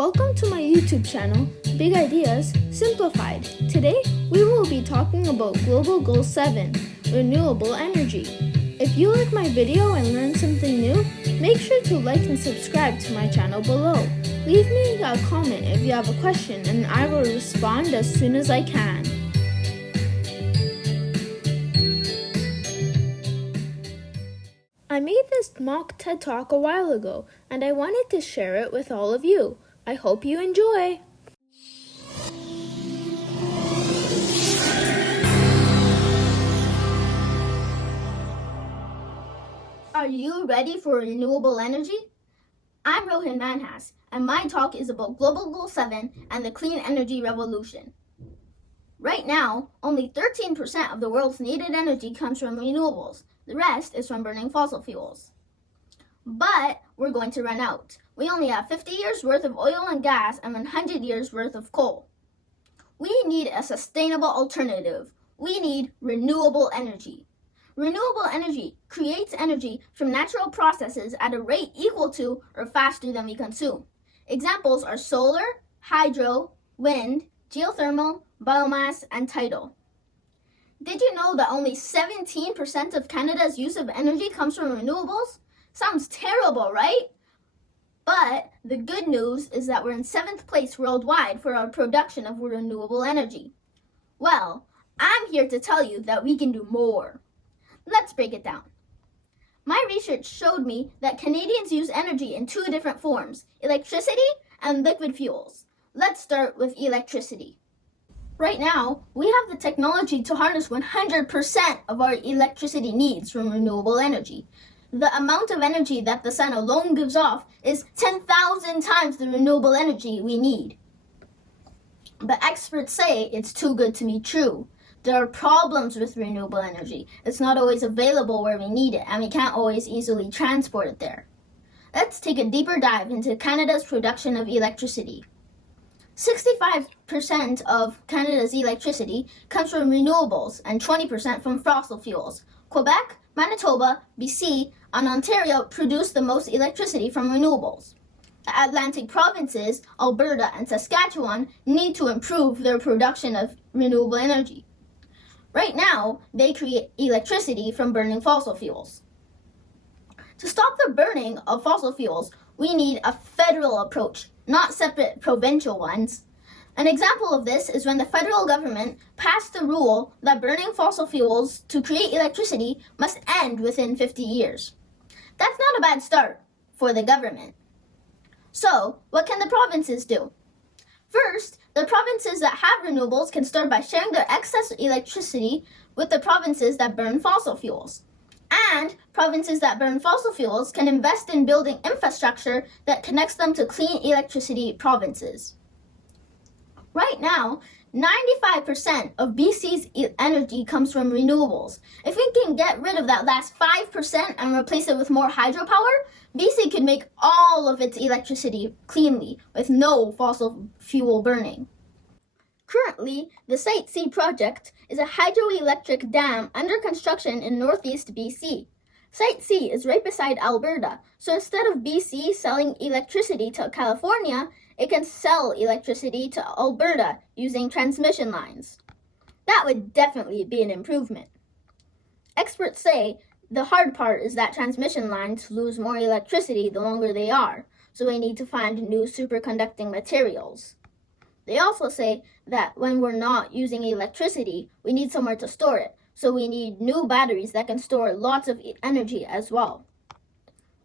Welcome to my YouTube channel, Big Ideas Simplified. Today, we will be talking about Global Goal 7, renewable energy. If you like my video and learned something new, make sure to like and subscribe to my channel below. Leave me a comment if you have a question and I will respond as soon as I can. I made this mock TED Talk a while ago, and I wanted to share it with all of you. I hope you enjoy! Are you ready for renewable energy? I'm Rohin Manhas, and my talk is about Global Goal 7 and the clean energy revolution. Right now, only 13% of the world's needed energy comes from renewables. The rest is from burning fossil fuels. But we're going to run out. We only have 50 years worth of oil and gas and 100 years worth of coal. We need a sustainable alternative. We need renewable energy. Renewable energy creates energy from natural processes at a rate equal to or faster than we consume. Examples are solar, hydro, wind, geothermal, biomass, and tidal. Did you know that only 17% of Canada's use of energy comes from renewables? Sounds terrible, right? But the good news is that we're in 7th place worldwide for our production of renewable energy. Well, I'm here to tell you that we can do more. Let's break it down. My research showed me that Canadians use energy in 2 different forms, electricity and liquid fuels. Let's start with electricity. Right now, we have the technology to harness 100% of our electricity needs from renewable energy. The amount of energy that the sun alone gives off is 10,000 times the renewable energy we need. But experts say it's too good to be true. There are problems with renewable energy. It's not always available where we need it, and we can't always easily transport it there. Let's take a deeper dive into Canada's production of electricity. 65% of Canada's electricity comes from renewables and 20% from fossil fuels. Quebec, Manitoba, BC, and Ontario produce the most electricity from renewables. The Atlantic provinces, Alberta, and Saskatchewan need to improve their production of renewable energy. Right now, they create electricity from burning fossil fuels. To stop the burning of fossil fuels, we need a federal approach, not separate provincial ones. An example of this is when the federal government passed the rule that burning fossil fuels to create electricity must end within 50 years. That's not a bad start for the government. So, what can the provinces do? First, the provinces that have renewables can start by sharing their excess electricity with the provinces that burn fossil fuels. And provinces that burn fossil fuels can invest in building infrastructure that connects them to clean electricity provinces. Right now, 95% of BC's energy comes from renewables. If we can get rid of that last 5% and replace it with more hydropower, BC could make all of its electricity cleanly with no fossil fuel burning. Currently, the Site C project is a hydroelectric dam under construction in northeast BC. Site C is right beside Alberta, so instead of BC selling electricity to California, it can sell electricity to Alberta using transmission lines. That would definitely be an improvement. Experts say the hard part is that transmission lines lose more electricity the longer they are, so we need to find new superconducting materials. They also say that when we're not using electricity, we need somewhere to store it, so we need new batteries that can store lots of energy as well.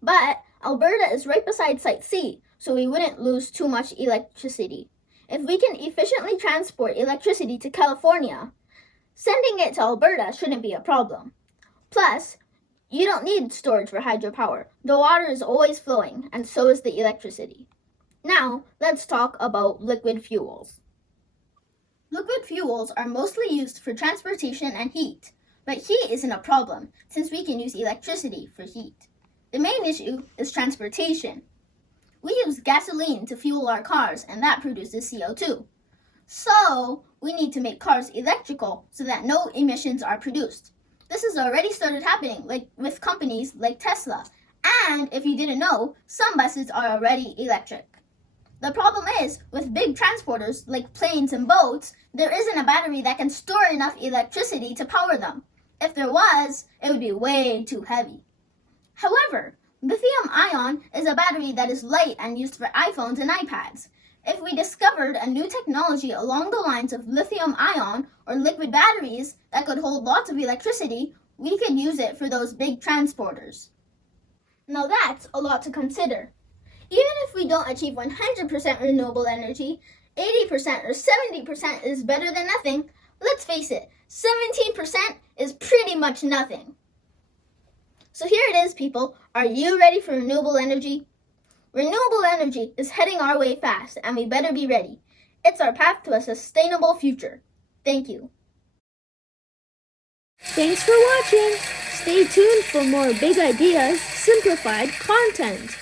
But Alberta is right beside Site C, so we wouldn't lose too much electricity. If we can efficiently transport electricity to California, sending it to Alberta shouldn't be a problem. Plus, you don't need storage for hydropower. The water is always flowing, and so is the electricity. Now, let's talk about liquid fuels. Liquid fuels are mostly used for transportation and heat, but heat isn't a problem since we can use electricity for heat. The main issue is transportation. We use gasoline to fuel our cars, and that produces CO2. So, we need to make cars electrical so that no emissions are produced. This has already started happening, like with companies like Tesla. And if you didn't know, some buses are already electric. The problem is, with big transporters like planes and boats, there isn't a battery that can store enough electricity to power them. If there was, it would be way too heavy. However, lithium-ion is a battery that is light and used for iPhones and iPads. If we discovered a new technology along the lines of lithium-ion or liquid batteries that could hold lots of electricity, we could use it for those big transporters. Now that's a lot to consider. Even if we don't achieve 100% renewable energy, 80% or 70% is better than nothing. Let's face it, 17% is pretty much nothing. So here it is, people. Are you ready for renewable energy? Renewable energy is heading our way fast, and we better be ready. It's our path to a sustainable future. Thank you. Thanks for watching. Stay tuned for more big ideas, simplified content.